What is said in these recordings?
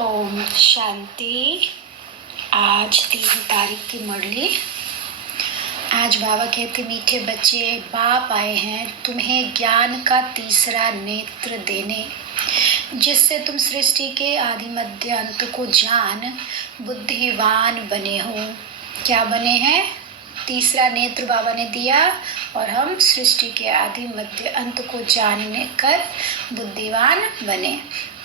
ओम शांति। आज 3 तारीख की मुरली। आज बाबा कहते, मीठे बच्चे, बाप आए हैं तुम्हें ज्ञान का तीसरा नेत्र देने, जिससे तुम सृष्टि के आदि मध्य अंत को जान बुद्धिवान बने हो। क्या बने हैं? तीसरा नेत्र बाबा ने दिया और हम सृष्टि के आदि मध्य अंत को जानने कर बुद्धिवान बने।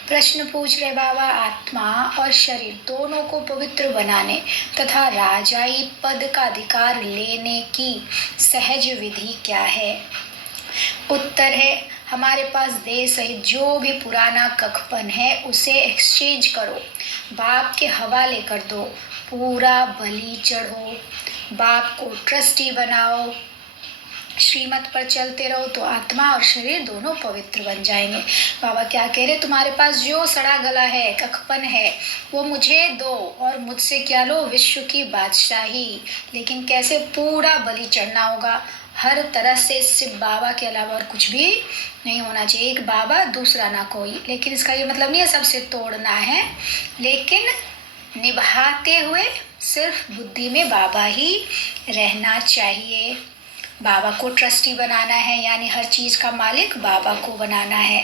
प्रश्न पूछ रहे बाबा, आत्मा और शरीर दोनों को पवित्र बनाने तथा राजाई पद का अधिकार लेने की सहज विधि क्या है? उत्तर है, हमारे पास देह सहित जो भी पुराना कखपन है उसे एक्सचेंज करो, बाप के हवाले कर दो, पूरा बलि चढ़ो, बाप को ट्रस्टी बनाओ, श्रीमत पर चलते रहो तो आत्मा और शरीर दोनों पवित्र बन जाएंगे। बाबा क्या कह रहे, तुम्हारे पास जो सड़ा गला है, कखपन है, वो मुझे दो और मुझसे क्या लो? विश्व की बादशाही। लेकिन कैसे? पूरा बलि चढ़ना होगा, हर तरह से सिर्फ बाबा के अलावा और कुछ भी नहीं होना चाहिए। एक बाबा, दूसरा ना कोई। लेकिन इसका ये मतलब नहीं है सबसे तोड़ना है, लेकिन निभाते हुए सिर्फ बुद्धि में बाबा ही रहना चाहिए। बाबा को ट्रस्टी बनाना है, यानी हर चीज का मालिक बाबा को बनाना है।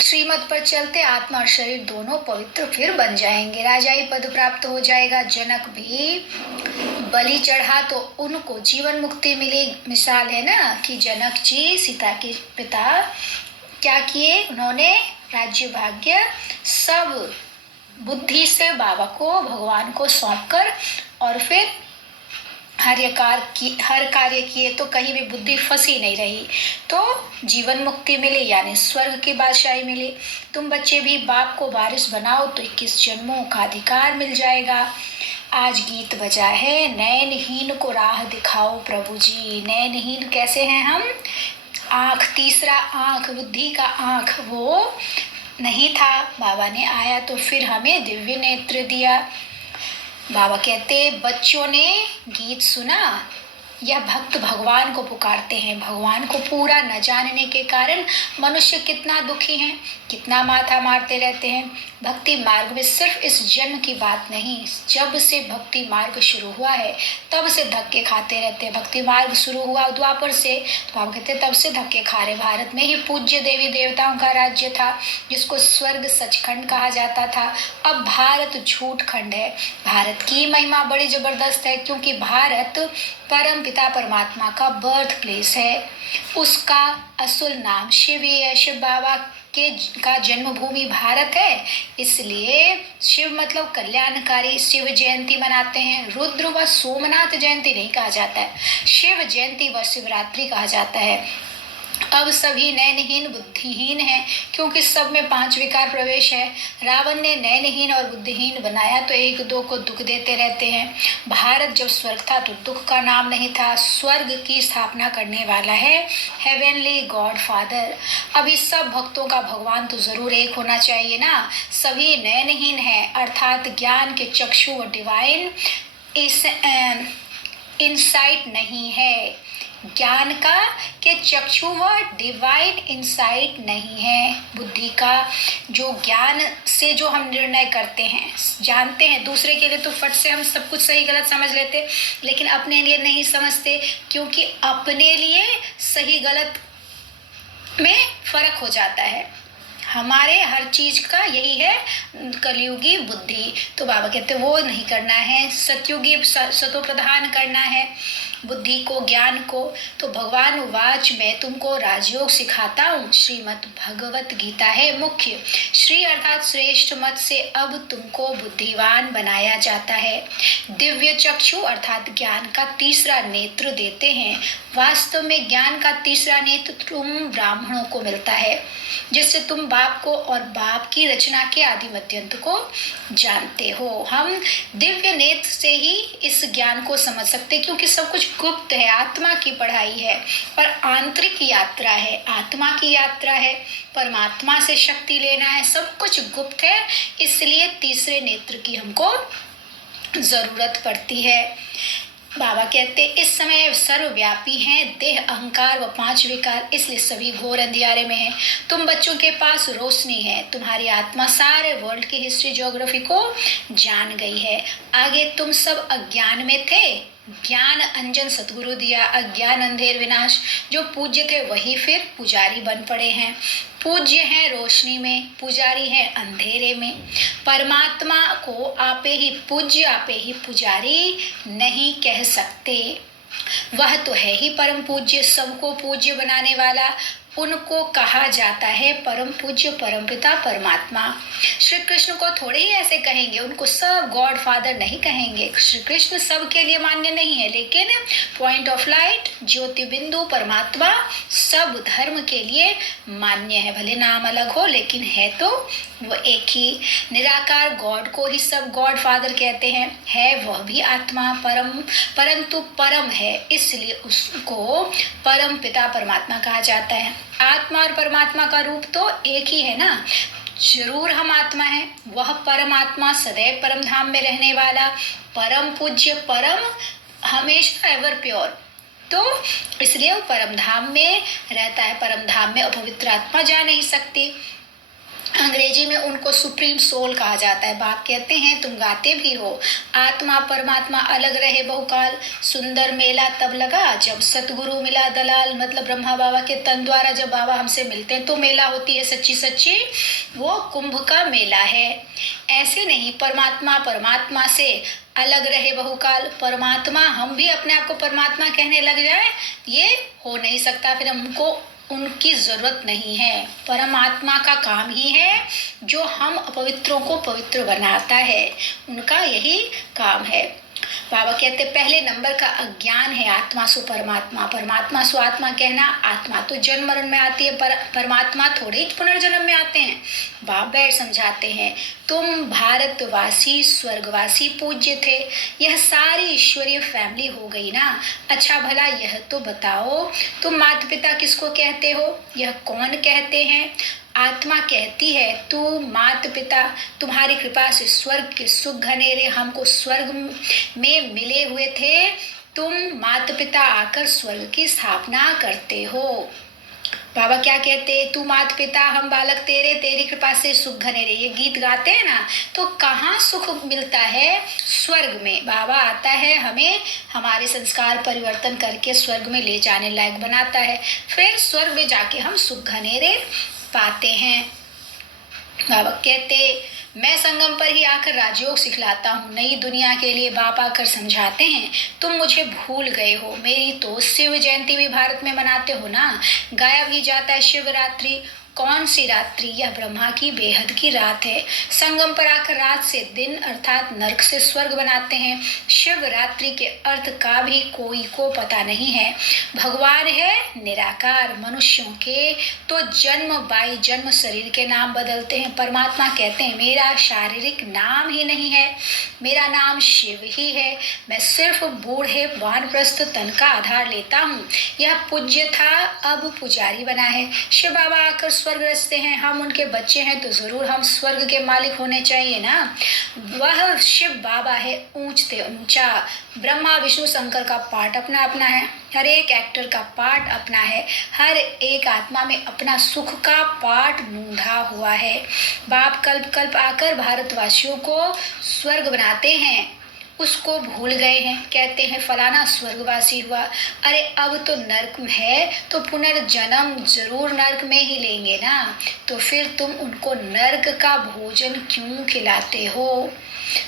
श्रीमत पर चलते आत्मा और शरीर दोनों पवित्र फिर बन जाएंगे, राजाई पद प्राप्त हो जाएगा। जनक भी बलि चढ़ा तो उनको जीवन मुक्ति मिली। मिसाल है ना कि जनक जी सीता के पिता क्या किए, उन्होंने राज्य भाग्य सब बुद्धि से बाबा को, भगवान को सौंपकर और फिर हर कार्य किए तो कहीं भी बुद्धि फंसी नहीं रही, तो जीवन मुक्ति मिली, यानी स्वर्ग की बादशाही मिली। तुम बच्चे भी बाप को वारिस बनाओ तो 21 जन्मों का अधिकार मिल जाएगा। आज गीत बजा है, नैनहीन को राह दिखाओ प्रभु जी। नैनहीन कैसे हैं हम? आँख, तीसरा आँख, बुद्धि का आँख वो नहीं था। बाबा ने आया तो फिर हमें दिव्य नेत्र दिया। बाबा कहते, बच्चों ने गीत सुना, यह भक्त भगवान को पुकारते हैं। भगवान को पूरा न जानने के कारण मनुष्य कितना दुखी हैं, कितना माथा मारते रहते हैं। भक्ति मार्ग में सिर्फ इस जन्म की बात नहीं, जब से भक्ति मार्ग शुरू हुआ है तब से धक्के खाते रहते हैं। भक्ति मार्ग शुरू हुआ द्वापर से, तो आप कहते तब से धक्के खा रहे। भारत में ही पूज्य देवी देवताओं का राज्य था, जिसको स्वर्ग सचखंड कहा जाता था। अब भारत झूठ खंड है। भारत की महिमा बड़ी जबरदस्त है, क्योंकि भारत परम पिता परमात्मा का बर्थ प्लेस है। उसका असुल नाम शिव ही है। शिव बाबा का जन्मभूमि भारत है, इसलिए शिव मतलब कल्याणकारी। शिव जयंती मनाते हैं। रुद्र व सोमनाथ जयंती नहीं कहा जाता है, शिव जयंती व शिवरात्रि कहा जाता है। अब सभी नैनहीन बुद्धिहीन हैं, क्योंकि सब में 5 विकार प्रवेश है। रावण ने नैनहीन और बुद्धिहीन बनाया तो एक दो को दुख देते रहते हैं। भारत जब स्वर्ग था तो दुख का नाम नहीं था। स्वर्ग की स्थापना करने वाला है हेवनली गॉड फादर। अभी सब भक्तों का भगवान तो जरूर एक होना चाहिए ना। सभी नैनहीन हैं, अर्थात ज्ञान के चक्षु व डिवाइन इंसाइट नहीं है। ज्ञान का के चक्षु व डिवाइन इंसाइट नहीं है। बुद्धि का जो ज्ञान से जो हम निर्णय करते हैं, जानते हैं, दूसरे के लिए तो फट से हम सब कुछ सही गलत समझ लेते, लेकिन अपने लिए नहीं समझते, क्योंकि अपने लिए सही गलत में फर्क हो जाता है। हमारे हर चीज का यही है कलयुगी बुद्धि। तो बाबा कहते वो नहीं करना है, सतयुगी सतो प्रधान करना है बुद्धि को, ज्ञान को। तो भगवान वाच मैं तुमको राजयोग सिखाता हूँ। श्रीमद भगवत गीता है मुख्य। श्री अर्थात श्रेष्ठ मत से अब तुमको बुद्धिवान बनाया जाता है। दिव्य चक्षु अर्थात ज्ञान का तीसरा नेत्र देते हैं। वास्तव में ज्ञान का तीसरा नेत्र तुम ब्राह्मणों को मिलता है, जिससे तुम बाप को और बाप की रचना के आदि मध्यंत को जानते हो। हम दिव्य नेत्र से ही इस ज्ञान को समझ सकते, क्योंकि सब कुछ गुप्त है। आत्मा की पढ़ाई है और आंतरिक यात्रा है, आत्मा की यात्रा है, परमात्मा से शक्ति लेना है, सब कुछ गुप्त है। इसलिए तीसरे नेत्र की हमको जरूरत पड़ती है। बाबा कहते इस समय सर्वव्यापी हैं देह, अहंकार व पांच विकार, इसलिए सभी घोर अंधियारे में हैं। तुम बच्चों के पास रोशनी है, तुम्हारी आत्मा सारे वर्ल्ड की हिस्ट्री ज्योग्राफी को जान गई है। आगे तुम सब अज्ञान में थे, ज्ञान अंजन सतगुरु दिया, अज्ञान अंधेर विनाश। जो पूज्य थे वही फिर पुजारी बन पड़े हैं। पूज्य हैं रोशनी में, पुजारी हैं अंधेरे में। परमात्मा को आपे ही पूज्य आपे ही पुजारी नहीं कह सकते। वह तो है ही परम पूज्य, सबको पूज्य बनाने वाला। उनको कहा जाता है परम पूज्य परमपिता परमात्मा। श्री कृष्ण को थोड़े ही ऐसे कहेंगे, उनको सब गॉड फादर नहीं कहेंगे। श्री कृष्ण सबके लिए मान्य नहीं है, लेकिन पॉइंट ऑफ लाइट ज्योति बिंदु परमात्मा सब धर्म के लिए मान्य है। भले नाम अलग हो लेकिन है तो वो एक ही। निराकार गॉड को ही सब गॉड फादर कहते हैं, है वह भी आत्मा परम, परंतु परम है इसलिए उसको परम पिता परमात्मा कहा जाता है। आत्मा और परमात्मा का रूप तो एक ही है ना। जरूर हम आत्मा है, वह परमात्मा सदैव परम धाम में रहने वाला, परम पूज्य, परम हमेशा एवर प्योर, तो इसलिए वो परम धाम में रहता है। परम धाम में अपवित्र आत्मा जा नहीं सकती। अंग्रेजी में उनको सुप्रीम सोल कहा जाता है। बाप कहते हैं, तुम गाते भी हो, आत्मा परमात्मा अलग रहे बहुकाल, सुंदर मेला तब लगा जब सतगुरु मिला दलाल। मतलब ब्रह्मा बाबा के तन द्वारा जब बाबा हमसे मिलते हैं तो मेला होती है सच्ची सच्ची, वो कुंभ का मेला है। ऐसे नहीं परमात्मा परमात्मा से अलग रहे बहुकाल। परमात्मा हम भी अपने आप को परमात्मा कहने लग जाए, ये हो नहीं सकता। फिर हमको उनकी जरूरत नहीं है। परमात्मा का काम ही है जो हम अपवित्रों को पवित्र बनाता है, उनका यही काम है। बाबा कहते पहले नंबर का अज्ञान है आत्मा सु परमात्मा, परमात्मा सु आत्मा कहना। आत्मा तो जन्म मरण में आती है, परमात्मा थोड़े ही पुनर्जन्म में आते हैं। बाप बैठ समझाते हैं, तुम भारतवासी स्वर्गवासी पूज्य थे, यह सारी ईश्वरीय फैमिली हो गई ना। अच्छा भला यह तो बताओ, तुम माता पिता किसको कहते हो? यह कौन कहते हैं? आत्मा कहती है, तू माता पिता तुम्हारी कृपा से स्वर्ग के सुख घनेरे हमको स्वर्ग में मिले हुए थे। तुम माता पिता आकर स्वर्ग की स्थापना करते हो। बाबा क्या कहते, तू माता पिता हम बालक तेरे, तेरी कृपा से सुख घनेरे, ये गीत गाते हैं ना। तो कहाँ सुख मिलता है? स्वर्ग में। बाबा आता है, हमें हमारे संस्कार परिवर्तन करके स्वर्ग में ले जाने लायक बनाता है, फिर स्वर्ग में जाके हम सुख घनेरे पाते हैं। बाबा कहते, मैं संगम पर ही आकर राजयोग सिखलाता हूँ, नई दुनिया के लिए बाप आकर समझाते हैं। तुम मुझे भूल गए हो, मेरी तो शिव जयंती भी भारत में मनाते हो ना। गाया भी जाता है शिवरात्रि। कौन सी रात्रि? यह ब्रह्मा की बेहद की रात है। संगम पर आकर रात से दिन अर्थात नरक से स्वर्ग बनाते हैं। शिवरात्रि के अर्थ का भी कोई को पता नहीं है। भगवान है निराकार, मनुष्यों के तो जन्म बाई जन्म शरीर के नाम बदलते हैं। परमात्मा कहते हैं, मेरा शारीरिक नाम ही नहीं है, मेरा नाम शिव ही है। मैं सिर्फ बूढ़े वानप्रस्थ तन का आधार लेता हूँ। यह पूज्य था, अब पुजारी बना है। शिव बाबा आकर स्वर्ग रचते हैं, हम उनके बच्चे हैं तो जरूर हम स्वर्ग के मालिक होने चाहिए ना। वह शिव बाबा है ऊंचते ऊंचा। ब्रह्मा विष्णु शंकर का पार्ट अपना अपना है, हर एक एक्टर का पार्ट अपना है, हर एक आत्मा में अपना सुख का पार्ट मूंढा हुआ है। बाप कल्प कल्प आकर भारतवासियों को स्वर्ग बनाते हैं, उसको भूल गए हैं। कहते हैं फलाना स्वर्गवासी हुआ, अरे अब तो नर्क है तो पुनर्जन्म जरूर नर्क में ही लेंगे ना। तो फिर तुम उनको नर्क का भोजन क्यों खिलाते हो?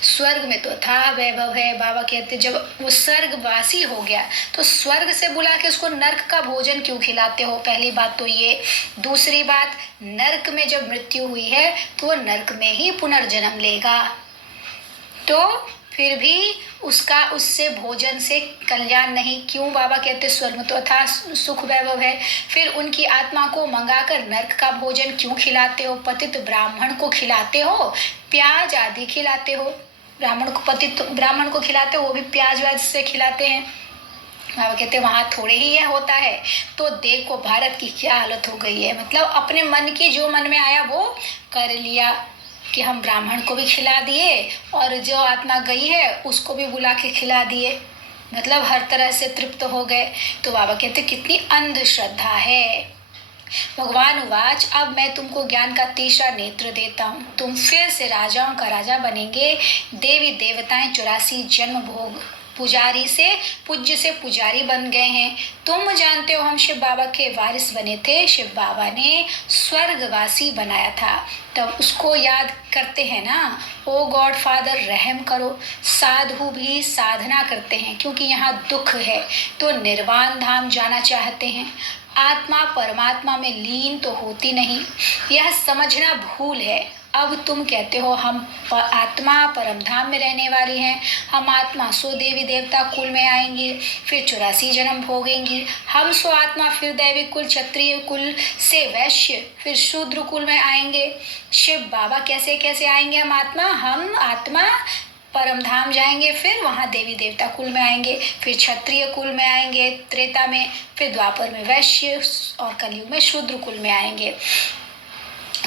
स्वर्ग में तो था वैभव है। बाबा कहते जब वो स्वर्गवासी हो गया तो स्वर्ग से बुला के उसको नर्क का भोजन क्यों खिलाते हो? पहली बात तो ये। दूसरी बात, नर्क में जब मृत्यु हुई है तो वो नर्क में ही पुनर्जन्म लेगा, तो फिर भी उसका उससे भोजन से कल्याण नहीं। क्यों? बाबा कहते स्वर्ग में तो था सुख वैभव है, फिर उनकी आत्मा को मंगाकर नर्क का भोजन क्यों खिलाते हो? पतित ब्राह्मण को खिलाते हो, प्याज आदि खिलाते हो। ब्राह्मण को पतित ब्राह्मण को खिलाते हो, वो भी प्याज व्याज से खिलाते हैं। बाबा कहते वहाँ थोड़े ही यह होता है। तो देखो भारत की क्या हालत हो गई है। मतलब अपने मन की जो मन में आया वो कर लिया कि हम ब्राह्मण को भी खिला दिए और जो आत्मा गई है उसको भी बुला के खिला दिए। मतलब हर तरह से तृप्त हो गए। तो बाबा कहते कितनी अंधश्रद्धा है। भगवान उवाच, अब मैं तुमको ज्ञान का तीसरा नेत्र देता हूँ, तुम फिर से राजाओं का राजा बनेंगे। देवी देवताएं 84 जन्म भोग पुजारी से पूज्य से पुजारी बन गए हैं। तुम जानते हो हम शिव बाबा के वारिस बने थे। शिव बाबा ने स्वर्गवासी बनाया था, तब उसको याद करते हैं ना। ओ गॉड फादर रहम करो। साधु भी साधना करते हैं क्योंकि यहाँ दुख है, तो निर्वाण धाम जाना चाहते हैं। आत्मा परमात्मा में लीन तो होती नहीं, यह समझना भूल है। अब तुम कहते हो हम आत्मा परमधाम में रहने वाली हैं, हम आत्मा सो देवी देवता कुल में आएंगी, फिर 84 जन्म भोगेंगी। हम सो आत्मा फिर दैवी कुल क्षत्रिय कुल से वैश्य फिर शूद्र कुल में आएंगे। शिव बाबा कैसे कैसे आएंगे? हम आत्मा परमधाम जाएंगे, फिर वहां देवी देवता कुल में आएंगे, फिर क्षत्रिय कुल में आएंगे त्रेता में, फिर द्वापर में वैश्य और कलयुग में शूद्र कुल में आएंगे।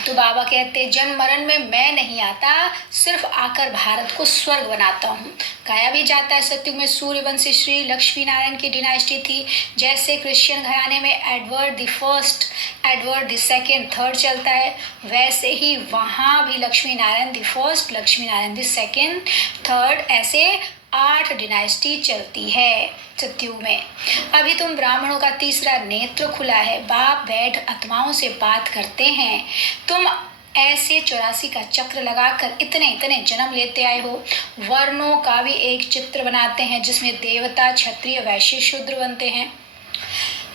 तो बाबा कहते जन्म मरण में मैं नहीं आता, सिर्फ आकर भारत को स्वर्ग बनाता हूँ। गाया भी जाता है सत्युग में सूर्यवंशी श्री लक्ष्मी नारायण की डिनाइस्टी थी। जैसे क्रिश्चियन घराने में Edward the first, Edward the second, third चलता है, वैसे ही वहाँ भी Lakshmi Narayan the first, Lakshmi Narayan the second, third, ऐसे 8 डिनाइस्टी चलती है सत्युग में। अभी तुम ब्राह्मणों का तीसरा नेत्र खुला है, बाप बैठ आत्माओं से बात करते हैं। तुम ऐसे 84 का चक्र लगाकर इतने इतने जन्म लेते आए हो। वर्णों का भी एक चित्र बनाते हैं जिसमें देवता क्षत्रिय वैश्य शूद्र बनते हैं।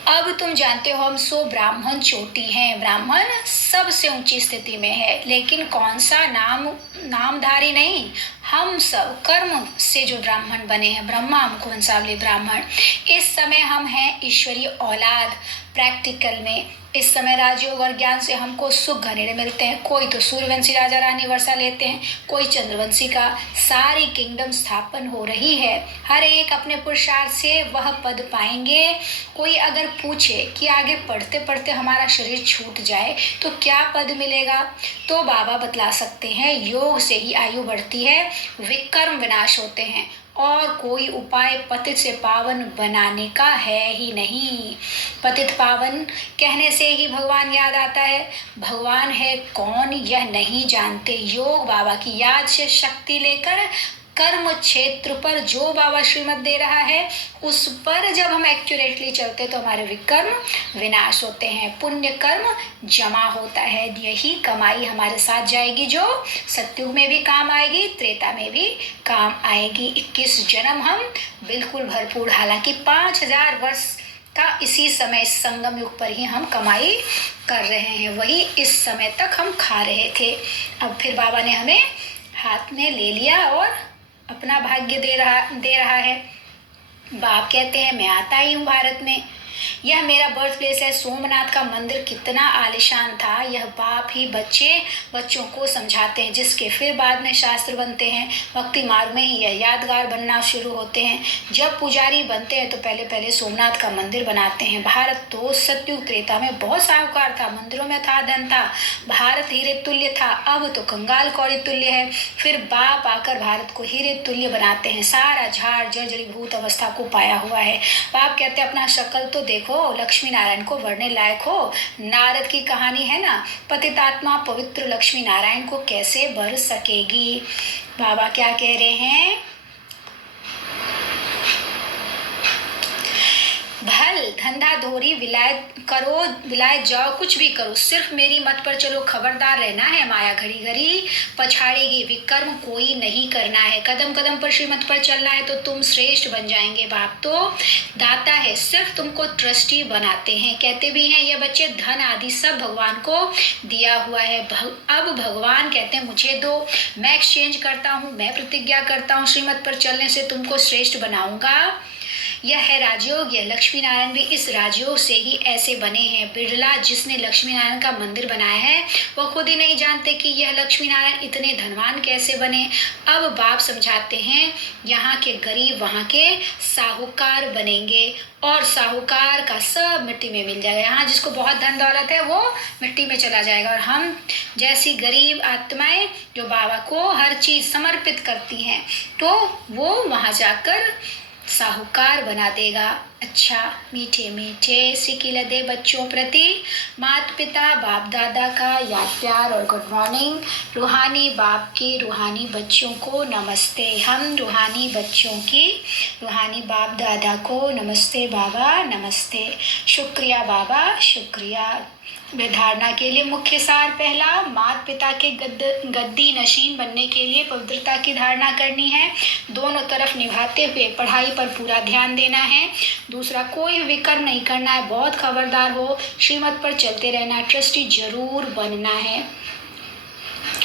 अब तुम जानते हो हम सो ब्राह्मण चोटी हैं, ब्राह्मण सबसे ऊंची स्थिति में है, लेकिन कौन सा नामधारी नहीं, हम सब कर्म से जो ब्राह्मण बने हैं, ब्रह्मा हमको वंशावली ब्राह्मण। इस समय हम हैं ईश्वरीय औलाद। प्रैक्टिकल में इस समय राजयोग और ज्ञान से हमको सुख घनेरे मिलते हैं। कोई तो सूर्यवंशी राजा रानी वर्षा लेते हैं, कोई चंद्रवंशी का। सारी किंगडम स्थापन हो रही है, हर एक अपने पुरुषार्थ से वह पद पाएंगे। कोई अगर पूछे कि आगे पढ़ते पढ़ते हमारा शरीर छूट जाए तो क्या पद मिलेगा, तो बाबा बतला सकते हैं योग से ही आयु बढ़ती है, विकर्म विनाश होते हैं, और कोई उपाय पतित से पावन बनाने का है ही नहीं। पतित पावन कहने से ही भगवान याद आता है। भगवान है कौन यह नहीं जानते। योग बाबा की याद से शक्ति लेकर कर्म क्षेत्र पर जो बाबा श्रीमत दे रहा है उस पर जब हम एक्यूरेटली चलते तो हमारे विकर्म विनाश होते हैं, पुण्य कर्म जमा होता है। यही कमाई हमारे साथ जाएगी जो सत्युग में भी काम आएगी, त्रेता में भी काम आएगी। 21 जन्म हम बिल्कुल भरपूर, हालांकि 5000 वर्ष का इसी समय संगम युग पर ही हम कमाई कर रहे हैं, वही इस समय तक हम खा रहे थे। अब फिर बाबा ने हमें हाथ में ले लिया और अपना भाग्य दे रहा है। बाप कहते हैं मैं आता ही हूँ भारत में, यह मेरा बर्थ प्लेस है। सोमनाथ का मंदिर कितना आलिशान था, यह बाप ही बच्चों को समझाते हैं, जिसके फिर बाद में शास्त्र बनते हैं। भक्ति मार्ग में ही यह यादगार बनना शुरू होते हैं। जब पुजारी बनते हैं तो पहले पहले सोमनाथ का मंदिर बनाते हैं। भारत तो सतयुग त्रेता में बहुत साहूकार था, मंदिरों में था, धन था, भारत हीरे तुल्य था, अब तो कंगाल कौड़ी तुल्य है। फिर बाप आकर भारत को हीरे तुल्य बनाते हैं, सारा झाड़ जर्जरीभूत अवस्था को पाया हुआ है। बाप कहते हैं अपना शक्ल तो देखो, लक्ष्मी नारायण को वरने लायक हो। नारद की कहानी है ना, पतितात्मा पवित्र लक्ष्मी नारायण को कैसे बर सकेगी। बाबा क्या कह रहे हैं, भल धंधा धोरी विलायत करो, विलायत जाओ, कुछ भी करो, सिर्फ मेरी मत पर चलो। खबरदार रहना है, माया घड़ी घड़ी पछाड़ेगी, विकर्म कोई नहीं करना है। कदम कदम पर श्रीमत पर चलना है तो तुम श्रेष्ठ बन जाएंगे। बाप तो दाता है, सिर्फ तुमको ट्रस्टी बनाते हैं। कहते भी हैं ये बच्चे धन आदि सब भगवान को दिया हुआ है। अब भगवान कहते हैं मुझे दो, मैं एक्सचेंज करता हूँ, मैं प्रतिज्ञा करता हूँ श्रीमत पर चलने से तुमको श्रेष्ठ बनाऊंगा। यह है राजयोग। यह लक्ष्मी नारायण भी इस राजयोग से ही ऐसे बने हैं। बिरला जिसने लक्ष्मी नारायण का मंदिर बनाया है वह खुद ही नहीं जानते कि यह लक्ष्मी नारायण इतने धनवान कैसे बने। अब बाप समझाते हैं यहाँ के गरीब वहाँ के साहूकार बनेंगे और साहूकार का सब मिट्टी में मिल जाएगा। यहाँ जिसको बहुत धन दौलत है वो मिट्टी में चला जाएगा, और हम जैसी गरीब आत्माएं जो बाबा को हर चीज समर्पित करती हैं तो वो वहाँ जाकर साहूकार बना देगा। अच्छा, मीठे मीठे सिकिलदे बच्चों प्रति माता पिता बाप दादा का याद प्यार और गुड मॉर्निंग। रूहानी बाप की रूहानी बच्चों को नमस्ते। हम रूहानी बच्चों की रूहानी बाप दादा को नमस्ते बाबा, नमस्ते। शुक्रिया बाबा, शुक्रिया। धारणा के लिए मुख्य सार पहला, माता पिता के गद्दी नशीन बनने के लिए पवित्रता की धारणा करनी है। दोनों तरफ निभाते हुए पढ़ाई पर पूरा ध्यान देना है। दूसरा, कोई विकर्म नहीं करना है, बहुत खबरदार हो, श्रीमत पर चलते रहना, ट्रस्टी जरूर बनना है।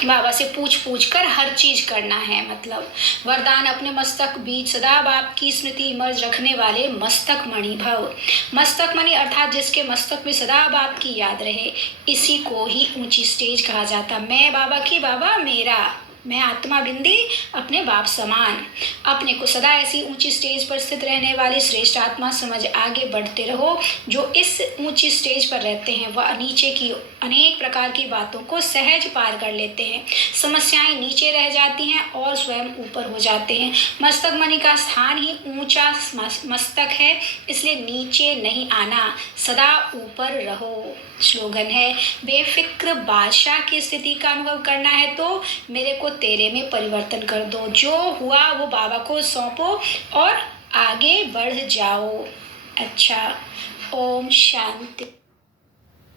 बाबा से पूछ पूछ कर हर चीज करना है। मतलब वरदान, अपने मस्तक बीच सदा बाप की स्मृति इमर्ज रखने वाले मस्तक मणि भव। मस्तक मणि अर्थात जिसके मस्तक में सदा बाप की याद रहे, इसी को ही ऊंची स्टेज कहा जाता। मैं बाबा की, बाबा मेरा, मैं आत्मा बिंदी अपने बाप समान। अपने को सदा ऐसी ऊंची स्टेज पर स्थित रहने वाली श्रेष्ठ आत्मा समझ आगे बढ़ते रहो। जो इस ऊंची स्टेज पर रहते हैं वह नीचे की अनेक प्रकार की बातों को सहज पार कर लेते हैं। समस्याएं नीचे रह जाती हैं और स्वयं ऊपर हो जाते हैं। मस्तक मणि का स्थान ही ऊंचा मस्तक है, इसलिए नीचे नहीं आना, सदा ऊपर रहो। स्लोगन है, बेफिक्र बादशाह की स्थिति का अनुभव करना है तो मेरे को तेरे में परिवर्तन कर दो। जो हुआ वो बाबा को सौंपो और आगे बढ़ जाओ। अच्छा, ओम शांति।